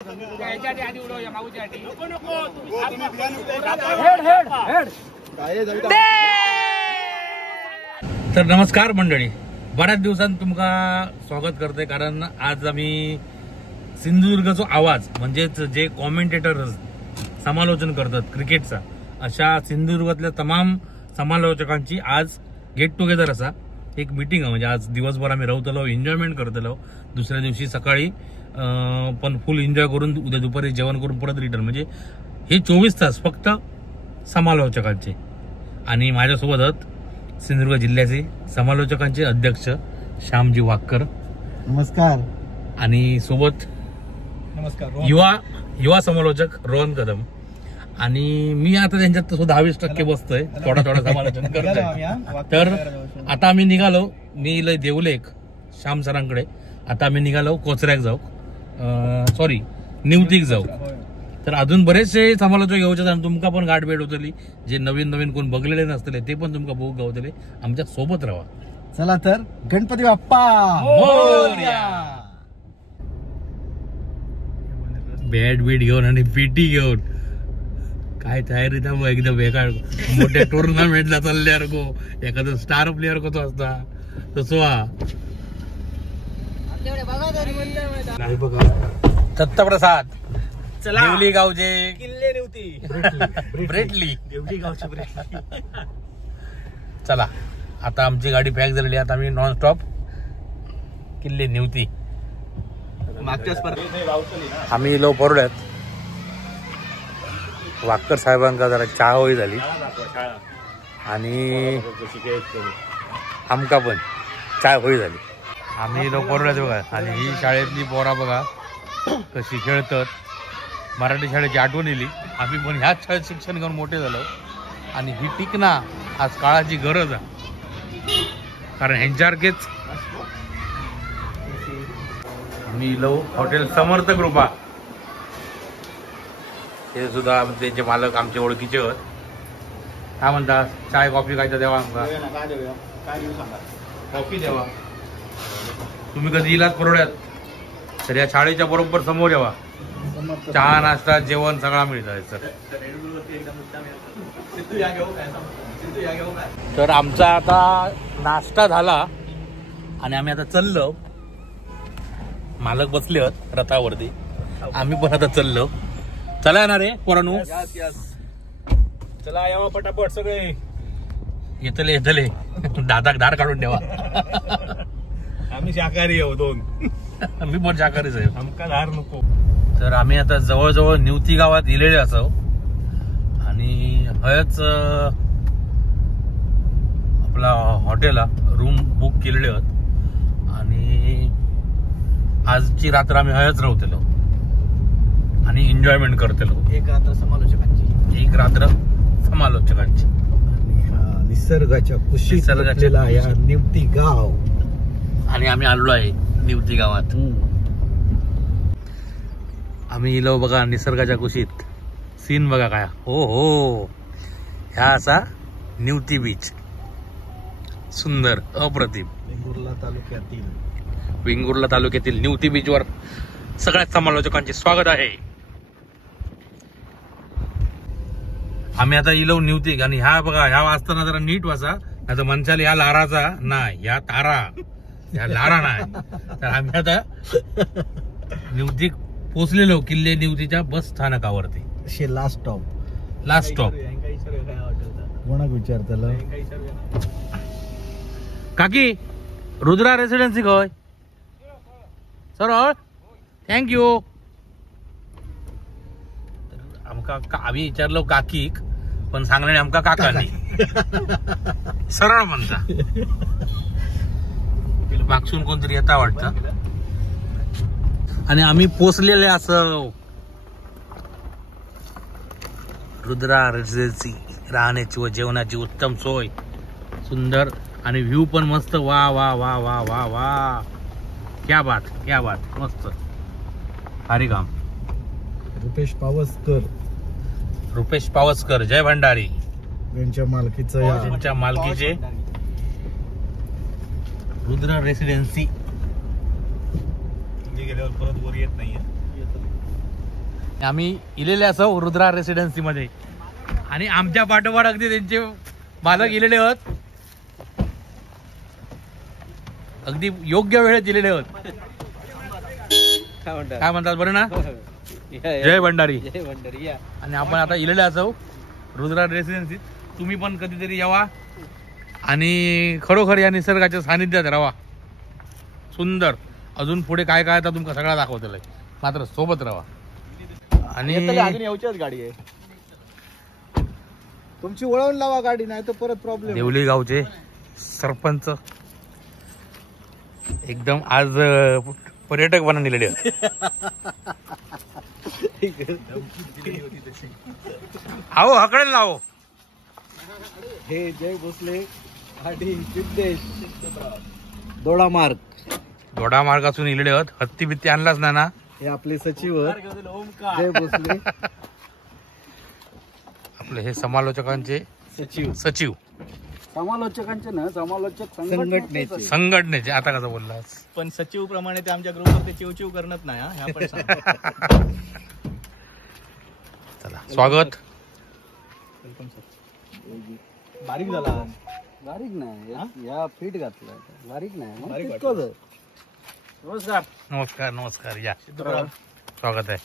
तर नमस्कार मंडळी, बऱ्याच दिवसांत तुमका स्वागत करते. कारण आज आम्ही सिंधुदुर्गचा आवाज म्हणजेच जे कॉमेंटेटर समालोचन करतात क्रिकेटचा, अशा सिंधुदुर्गातल्या तमाम समालोचकांची आज गेट टुगेदर असा एक मीटिंग आहे. म्हणजे आज दिवसभर आम्ही राहतलो, एन्जॉयमेंट करतलो. दुसऱ्या दिवशी सकाळी पण फुल एन्जॉय करून उद्या दुपारी जेवण करून परत रिटर्न. म्हणजे हे 24 तास फक्त समालोचकांचे. आणि माझ्यासोबत सिंधुदुर्ग जिल्ह्याचे समालोचकांचे अध्यक्ष श्यामजी वाक्कर, नमस्कार. आणि सोबत नमस्कार युवा समालोचक रोहन कदम. आणि मी आता त्यांच्यात सुद्धा 20% बसतोय, थोडा समालोचन करतोय. तर आता आम्ही निघालो, मी लय देवलेक श्याम सरांकडे. आता आम्ही निघालो कोचऱ्याक जाऊ, सॉरी निवतीक जाऊ. तर अजून बरेचसे समालोचक येऊचे आणि तुमका पण गाठ भेट होतली. जे नवीन कोण बघलेले नसतले ते पण तुमका बघू गावतले. आमच्या सोबत राहा. चला तर, गणपती बाप्पा मोरया. बॅट बीट घेऊन आणि पीटी घेऊन काय तयारी था एकदम बेकार. मोठ्या टुर्नामेंटला चालल्यावर गो एखादं स्टार प्लेअर कसं असता तसं नाही बघा. दत्तप्रसाद देवली गावचे किल्ले निवती ब्रेटली. देवली गावची ब्रेटली. चला, आता आमची गाडी पॅक झालेली. आता आम्ही नॉनस्टॉप किल्ले निवती. आम्ही लो परोड्यात वाक्कर साहेबांका जरा चहा होई झाली आणि आमका पण चाय होई झाली. आम्ही लो परोड्यात बघा. आणि ही शाळेतली पोरा बघा कशी खेळतात. मराठी शाळेची आठवण येली. आम्ही पण ह्याच शाळेत शिक्षण घेऊन मोठे झालो. आणि ही टिकना आज काळाची गरज आहे. कारण ह्यांच्यासारखेच आम्ही लो हॉटेल समर्थ कृपा, हे सुद्धा त्यांचे मालक आमचे ओळखीचे होत. काय म्हणतात, चाय कॉफी काय तर देवा आमका. कॉफी देवा. तुम्ही कधी इलाज परोड्यात तर या शाळेच्या बरोबर समोर यावा. चहा नाश्ता जेवण सगळा मिळतंय सर. तर आमचा आता नाश्ता झाला आणि आम्ही आता चाललो. मालक बसले आहेत रथावरती, आम्ही पण आता चाललो. चला येणार रे पोरांनो, चला यावा पटापट सगळे. येतले दादाक धार काढून ठेवा. आम्ही शाकाहारी येऊ दोन. मी पण शाकाहारीच आहे, आमका धार नको. तर आम्ही आता जवळजवळ निवती गावात इलेले असो आणि हयच आपला हॉटेलला रूम बुक केलेले आहेत. आणि आजची रात्र आम्ही हयच राहतलो आणि एन्जॉयमेंट करतलो. एक रात्र समालोचकांची. निसर्गाच्या कुशीत या निवती गाव. आणि आम्ही आलेलो आहे निवती गावात. आम्ही इलो बघा निसर्गाच्या कुशीत. सीन बघा काय. हो ह्या असा निवती बीच, सुंदर अप्रतिम. वेंगुर्ला तालुक्यातील निवती बीचवर सगळ्याच समालोचकांचे स्वागत आहे. आम्ही आता इलो निवती. आणि ह्या बघा, ह्या वाचताना जरा नीट वाचा, आता मनशाला या लाराचा नाही, या तारा, या लारा नाही. तर आम्ही आता निवती पोचलेलो किल्ले निवतीच्या बस स्थानकावरती. Last stop. कोणाक विचारतलं काकी, रुद्रा रेसिडेन्सी खंय सरळ. थँक्यू. आमका आम्ही विचारलो काकीक, पण सांगणे आमका काकांनी सरळ म्हणता. मागसून कोणतरी येता वाटतं. आणि आम्ही पोचलेले असं रुद्रा रेसिडेन्सी. राहण्याची व जेवणाची उत्तम सोय, सुंदर आणि व्ह्यू पण मस्त. वा वा वा वा वा वा, क्या बात मस्त. भारी काम. रुपेश पावसकर जय भंडारी यांच्या मालकीचे रुद्रा रेसिडेन्सी. गेल्यावर परत वर येत नाहीये. आम्ही इलेले असो रुद्रा रेसिडेन्सी मध्ये आणि आमच्या पाठोपाठ अगदी त्यांचे बालक इलेले आहोत. अगदी योग्य वेळेत इलेले आहोत. काय म्हणतात बरं ना? जय भंडारी. आणि आपण आता इलेले असो रुद्रा रेसिडेन्सीत. तुम्ही पण कधीतरी यावा आणि खरोखर या निसर्गाच्या सानिध्यात राहा. सुंदर. अजून पुढे काय काय आता तुमका सगळा दाखवतलं आहे, मात्र सोबत राहा. आणि अजून येऊच्याच गाडी आहे तुमची, वळवून लावा गाडी, नाही तर परत प्रॉब्लेम. देवली गावचे सरपंच एकदम आज पर्यटक बनवून दिलेले. आओ हकडेल लावो. हे जय भोसले आणि सिद्धेश दोडा मार्ग. दोडा मार्गातून इलेले आहोत. हत्ती बित्ती आणलाच ना? हे आपले सचिव जय भोसले, आपले हे समालोचकांचे सचिव समालोचकांचे ना, समालोचक संघटनेचे. आता कसं बोललास? पण सचिव प्रमाणे ते आमच्या ग्रुपवर चिवचिव करत नाही. हा ह्या पण चला स्वागत. बारीक झाला. बारीक नाही या फिट घातला, बारीक नाही. नमस्कार. नमस्कार नमस्कार. या स्वागत आहे.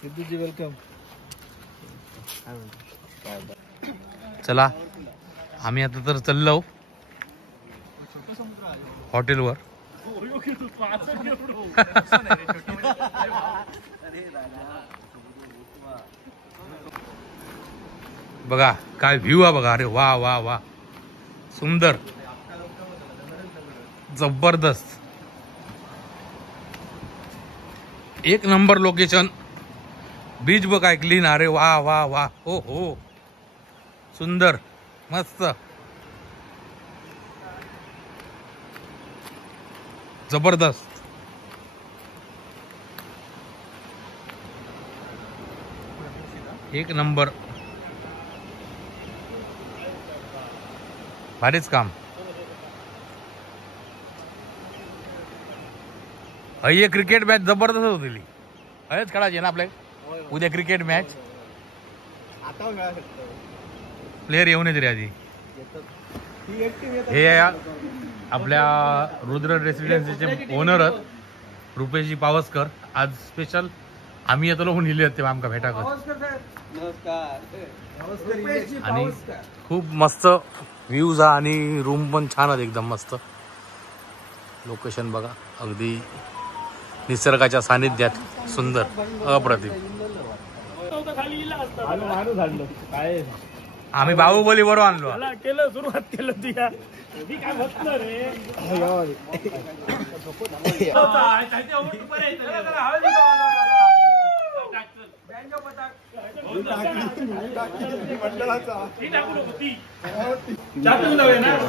सिद्धूजी वेलकम. चला आम्ही आता तर चाललो हॉटेलवर. बघा काय व्ह्यू आहे बघा. अरे वा वा वा, सुंदर, जबरदस्त, एक नंबर लोकेशन. बीच बघ काय क्लीन. अरे वा वा वा, हो हो, सुंदर, मस्त, जबरदस्त. एक नंबर, भारीच काम. हे क्रिकेट मॅच जबरदस्त होती. हेच खेळायची ना आपल्या उद्या क्रिकेट मॅच. प्लेयर येऊन येते रे आधी. हे आपल्या रुद्र रेसिडेन्सीचे ओनर आहेत रुपेशजी पावसकर. आज स्पेशल आम्ही येतो लोक लिहिले ते आमका भेटा कर. आणि खूप मस्त व्ह्यूज आणि रूम पण छान आहेत, एकदम मस्त लोकेशन. बघा अगदी निसर्गाच्या सानिध्यात, सुंदर, अप्रतिम. आम्ही बाहुबली बरोबर आणलो. सुरुवात केलं तुझ्या काय बसलं रे.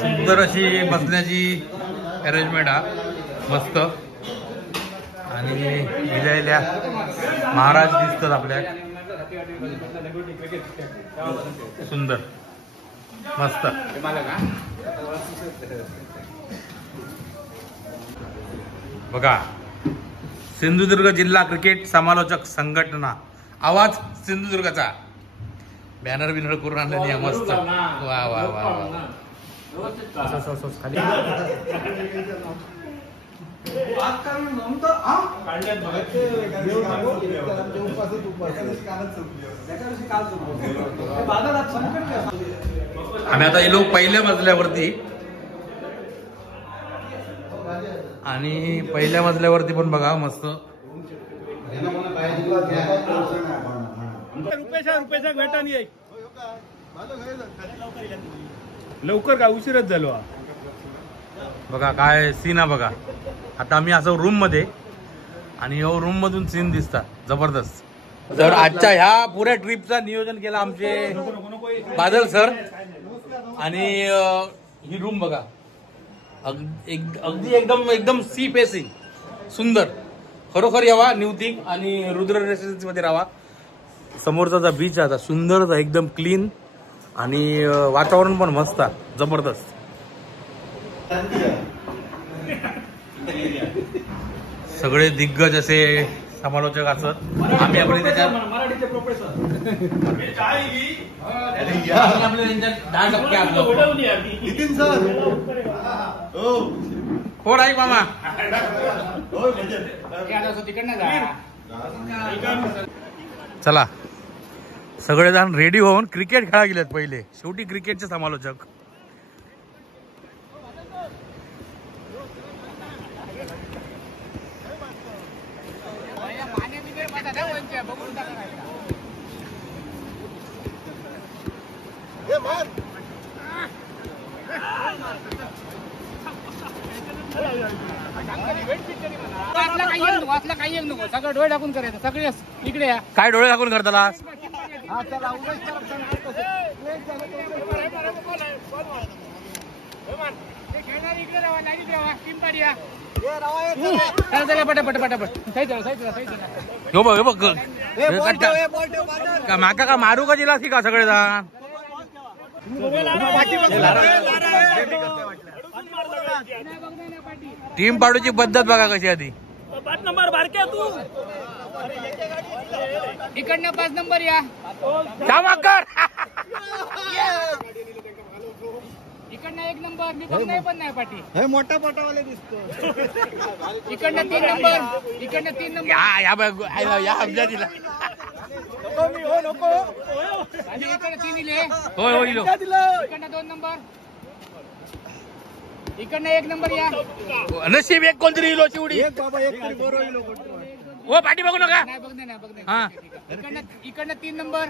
सुंदर अशी बसण्याची अरेंजमेंट हा, मस्त. आणि विजयल्या महाराज दिसतात आपल्या. सुंदर, मस्त. बघा सिंधुदुर्ग जिल्हा क्रिकेट समालोचक संघटना, आवाज सिंधुदुर्गचा. बॅनर बिनर करून आणले मस्त. वा वा वा. आम्ही आता गेलो पहिल्या मजल्यावरती. आणि पहिल्या मजल्यावरती पण बघा मस्त. रुपयाचा भेटा नाही लवकर का उशीरच झालो. बघा काय सीन आहे बघा. आता आम्ही असं रूम मध्ये आणि रूम मधून सीन दिसतात जबरदस्त. तर आजच्या ह्या पुऱ्या ट्रिपचा नियोजन केला आमचे बादल सर. आणि ही रूम बघा अगदी एकदम सी फेसिंग, सुंदर. खरोखर यावा न्यूथिंग आणि रुद्र रेसिडेन्सी मध्ये राहा. समोरचा जो बीच आहे सुंदर, एकदम क्लीन आणि वातावरण पण मस्त, जबरदस्त. सगळे दिग्गज असे समालोचक असत आम्ही आपले त्याच्यात मराठीचे प्रोफेसर आपले त्यांच्यात 10% आपलं नितीन सर कोण आहे मामा चला सगळेजण रेडी होऊन क्रिकेट खेळा गेलेत पहिले शेवटी क्रिकेटचे समालोचक वाचला काही एक नको सगळं डोळे टाकून करायचं सगळे इकडे या काय डोळे दाखवून करताला पटापट माका का मारू का दिला का सगळेजण टीम पाडूची पद्धत बघा कशी आधी 5 नंबर बारक्या तू इकडनं 5 नंबर या कर इकडनं 1 नंबर मी बघ नाही पण नाही पाठी हे मोठा पटावाले दिसतो इकडनं 3 नंबर इकडनं 3 नंबर या अब्जादीला आणि इकडे 3 दिले होय होय इकडनं 2 नंबर इकडनं 1 नंबर या नशीब एक कोणतरी इलो चिवडी बाबा एक तरी बरोबर लोक हो पाठी बघू नका नाही बघ नाही बघ हा इकडनं 3 नंबर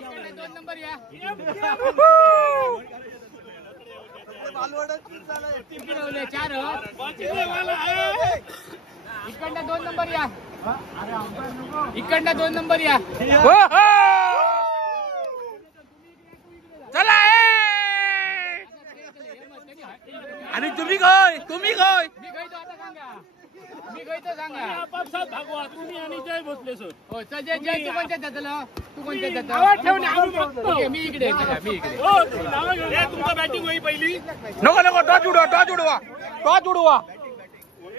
इकडनं 2 नंबर या इकडे 4 इकडनं 2 नंबर या इकडनं 2 नंबर या हो हो चला आणि तुम्ही काय मी गईतो आता सांगा मी गईतो सांगा आपापसात भागवा तुम्ही आणि जय भोसले सर हो जय जय तू कोणत्या जातलं तू कोणत्या नाव ठेवणे आम्ही जात बघतो मी इकडे येतो मी इकडे हो नाव घेऊन या. तुमचं बॅटिंग होई पहिली नको नको टॉच उडवा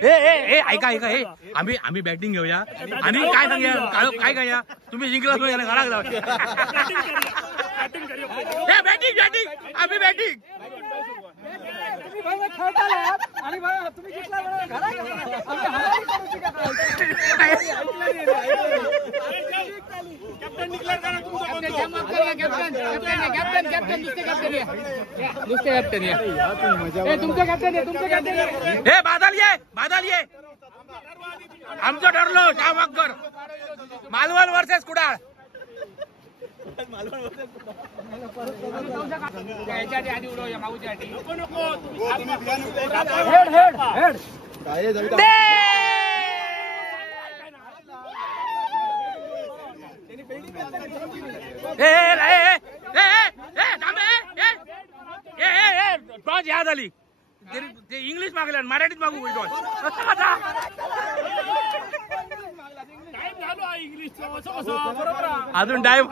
ए ऐका हे आम्ही बॅटिंग घेऊया आणि काय सांगूया काय करूया तुम्ही जिंकला बॅटिंग आम्ही बॅटिंग कॅप्टन डिक्लेअर करा तुमचं कॅप्टन नुसते कॅप्टन या तुमचं कॅप्टन आहे हे बादल ये आमचं ठरलं शाहबागकर मालवण वर्सेस कुडाळ आधी उडवूया माऊच्या आधी टॉस याद आली ते इंग्लिश मागल्या मराठीत मागू टॉस अजून टाइम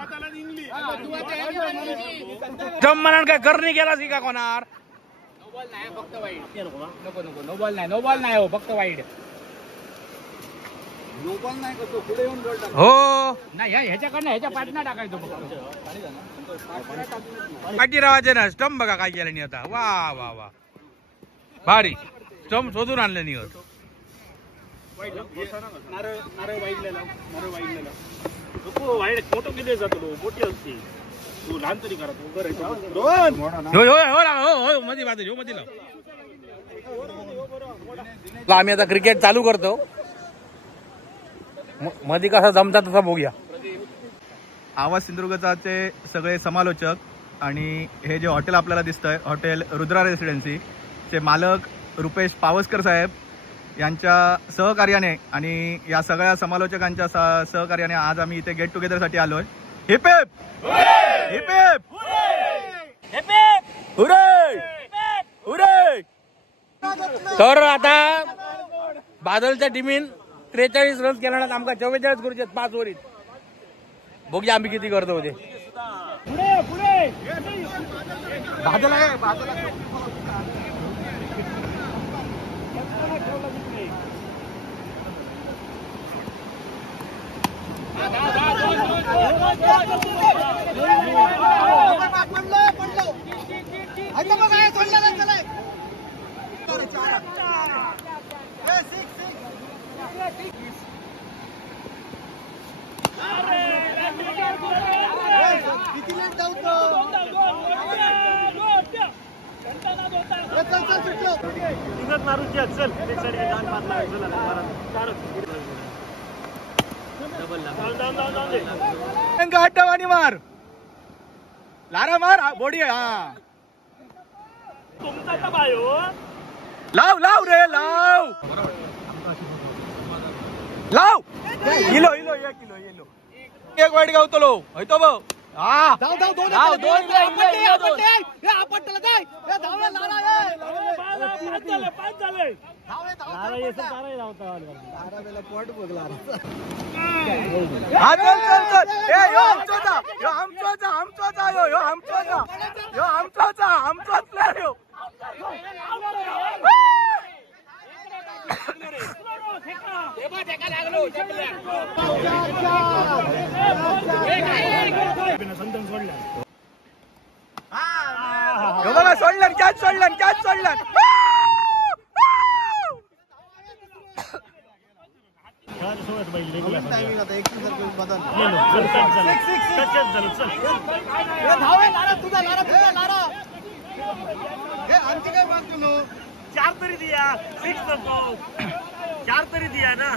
जम म्हणून काय करणी गेला सी का कोणावर नो बॉल नाही फक्त वाईड नको नो बॉल नाही हो फक्त वाईड हो नाही ह्याच्याकडनं ह्याच्या पाठना टाकायचो पाठी रावायचे ना स्टंप बघा काय केलं नाही आता वा वा वा भारी स्टंप शोधून आणलं नाही फोटो किती जातो मोठी असते तू लहान तरी करा हो मध्ये बाजू हो मध्ये आम्ही आता क्रिकेट चालू करतो मध्ये कसा जमता तसा बघूया आवाज सिंधुदुर्गचे सगळे समालोचक आणि हे जे हॉटेल आपल्याला दिसतंय हॉटेल रुद्रा रेसिडेन्सी चे मालक रुपेश पावसकर साहेब यांच्या सहकार्याने आणि या सगळ्या समालोचकांच्या सहकार्याने आज आम्ही इथे गेट टुगेदर साठी आलोय. Hip hip hip hip hooray hooray. तर आता बादलच्या टीमीन 43 रन्स केला ना आमका 44 करूचे 5 ओव्हरीत. बघूया आम्ही किती करतो होते. पुढे बादल आहे मारूची चल आणि मार लारा मार बॉडी हा तुमचा बायो लाव लाव रे लाव लाव किलो किलो 1 किलो येलो एक वाईट गावतलो होतो बघ हा धाव धाव दोन पाच झाले हा चल चल चल ए यो आमचोचा प्लेयर यो बघा सोडलं कॅच सोडलं चार तरी दिया 6 नको 4 तरी दिया ना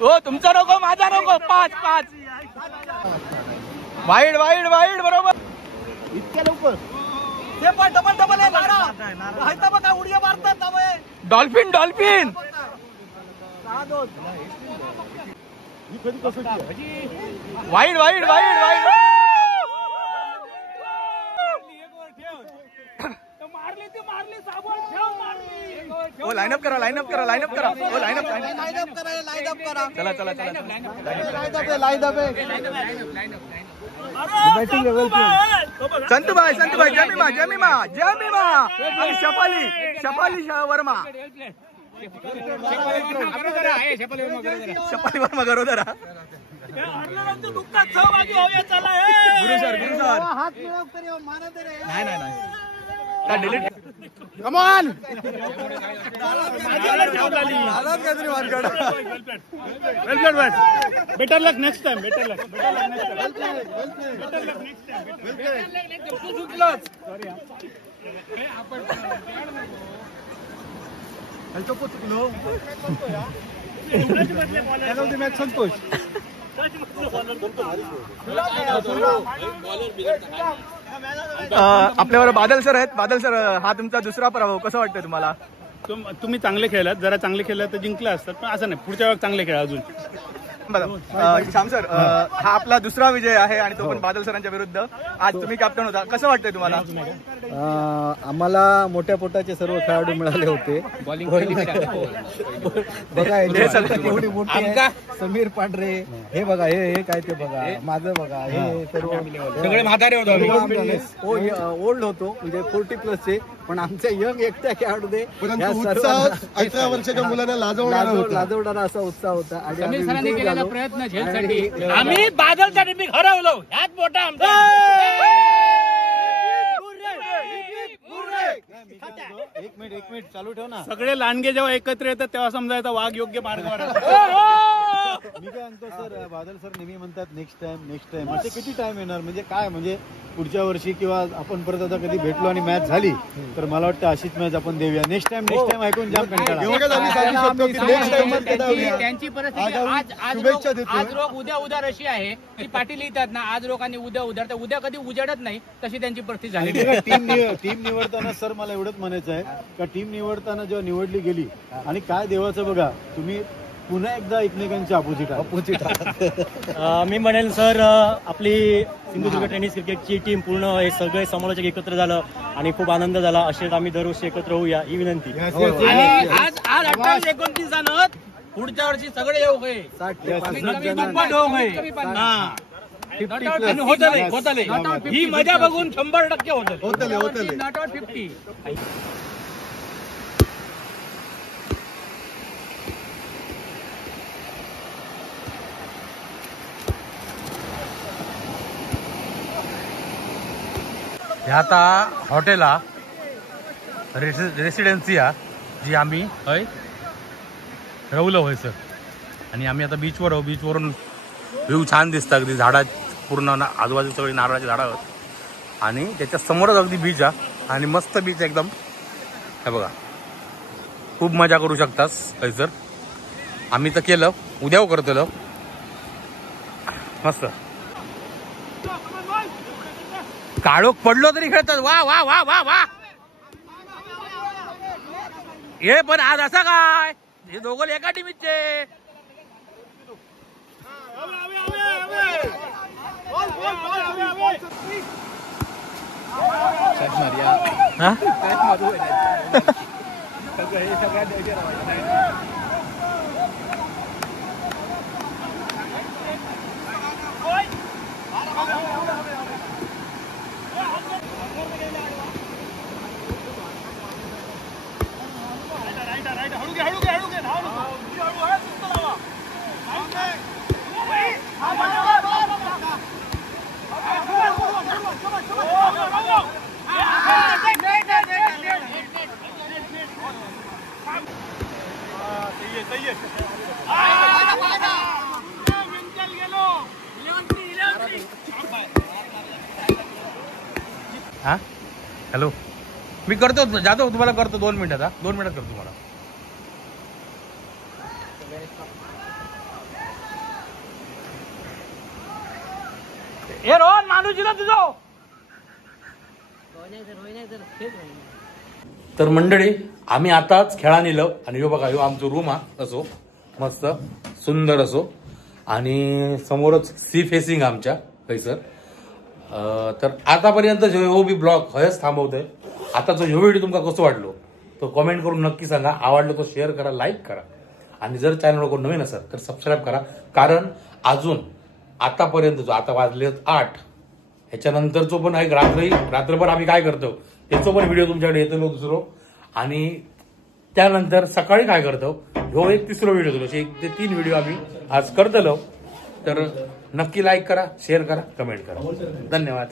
हो तुमचा नको माझा नको 5 वाईड बरोबर इतक्या लवकर ते पण डबल आहे बघा उड्या मारतात डॉल्फिन वाईड मारली साबण ठेव मारली ओ लाईन अप करा ओ लाईन अप करा चला बॅटिंग लेवल संतू भाई जमीमा आणि शपाली वर्मा गरोदरा दुःखात सहभागी होऊया चला गुरु सर हात मिळव तरी मानत रे नाही डिलीट कमॉन बेटर लक नेक्स्ट टाइम मॅच संतोष आपल्यावर बादल सर आहेत. बादल सर, हा तुमचा दुसरा पराभव, कसं वाटतंय तुम्हाला? तुम्ही चांगले खेळलात, जरा चांगले खेळलात तर जिंकला असतात, पण असं नाही, पुढच्या वेळेस चांगले खेळा अजून. श्याम सर, हा आपला दुसरा विजय आहे आणि तो पण बादल सरांच्या विरुद्ध. आज तुम्ही कॅप्टन होता, कसं वाटतंय तुम्हाला? आम्हाला मोठ्या पोटाचे सर्व खेळाडू मिळाले होते. बघा एवढी मोठी आहे. समीर पांढरे, हे बघा, हे काय ते बघा, माझं बघा, हे सर्व सगळे म्हातारे होते, ओल्ड होतो, म्हणजे 40+चे, पण आमच्या यंग एकट्या खेळाडू दे 18 वर्षाच्या मुलांना लाजवणारा असा उत्साह होता. आणि प्रयत्न झेलसाठी आम्ही बादलसाठी मी हरवलो, ह्यात मोठा आमचा. एक मिनिट चालू ठेव ना. सगळे लांडगे जेव्हा एकत्र येतात तेव्हा समजायचा वाघ योग्य मार्गावर. मी काय म्हणतो सर, बादल सर नेहमी म्हणतात नेक्स्ट टाइम, असे किती टाइम येणार? म्हणजे काय, म्हणजे पुढच्या वर्षी किंवा आपण परत आता कधी भेटलो आणि मॅच झाली तर मला वाटतं अशीच मॅच आपण देऊया. नेक्स्ट टाइम ऐकून जाम कंटाळा. त्यांची परिस्थिती आज रोग उद्या रशी आहे. ती पाटील लिहितात ना, आज रोग आणि उद्या उद्या कधी उजाडत नाही, तशी त्यांची परिस्थिती झाली. टीम निवडताना सर मला एवढंच म्हणायचं आहे का, टीम निवडताना जेव्हा निवडली गेली आणि काय देवाचं बघा, तुम्ही पुन्हा एकदा एकमेकांच्या अपोजिट. मी म्हणेन सर, आपली सिंधुदुर्ग टेनिस क्रिकेटची टीम पूर्ण हे सगळे समालोचक एकत्र झालं आणि खूप आनंद झाला. असेच आम्ही दरवर्षी एकत्र होऊया ही विनंती. आणि आज 28-29 जाणत पुढच्या वर्षी सगळे येऊ गए, ही मजा बघून 100% होतले. Not out 50. हे आता हॉटेल हा रेसिडेन्सी हा जी आम्ही हय रावलो होय सर. आणि आम्ही आता बीचवर आहोत. बीचवरून व्ह्यू छान दिसतं अगदी. झाडा पूर्ण आजूबाजू सगळी नारळाची झाडं आहेत आणि त्याच्या समोरच अगदी बीच हा आणि मस्त बीच एकदम. हे बघा खूप मजा करू शकतास सर. आम्ही तर केलं, उद्या करतलो मस्त. काळोख पडलो तरी खेळतात. वा वा वा वा वा. हे पण आज असा काय, हे दोघं एका टीमचे. हा हॅलो, मी करतो, जातो तुम्हाला करतो 2 मिनिटात. हा 2 मिनिटात करतो तुम्हाला. हे रोहन माणूस दिला तुझं. तर मंडळी आम्ही आताच खेळा नेलं आणि ह्यो बघा ह्यो आमचं रूम हा असो मस्त सुंदर असो आणि समोरच सी फेसिंग आमच्या पैसर. तर आतापर्यंत ह्यो बी ब्लॉग हयच थांबवतोय. आताचा ह्यो व्हिडिओ तुमका कसं वाटलो तो कमेंट करून नक्की सांगा. आवडलं तो शेअर करा, लाईक करा आणि जर चॅनल कोण नवीन असेल तर सबस्क्राईब करा. कारण अजून आतापर्यंत जो आता वाजले 8 ह्याच्यानंतरचो पण एक रात्रभर आम्ही काय करतो त्याचं पण व्हिडिओ तुमच्याकडे येतो दुसरं. आणि त्यानंतर सकाळी काय करतो ह्यो एक तिसरा व्हिडिओ दिलो. 1 ते 3 व्हिडिओ आम्ही आज करतलो. तर नक्की लाईक करा, शेअर करा, कमेंट करा. धन्यवाद.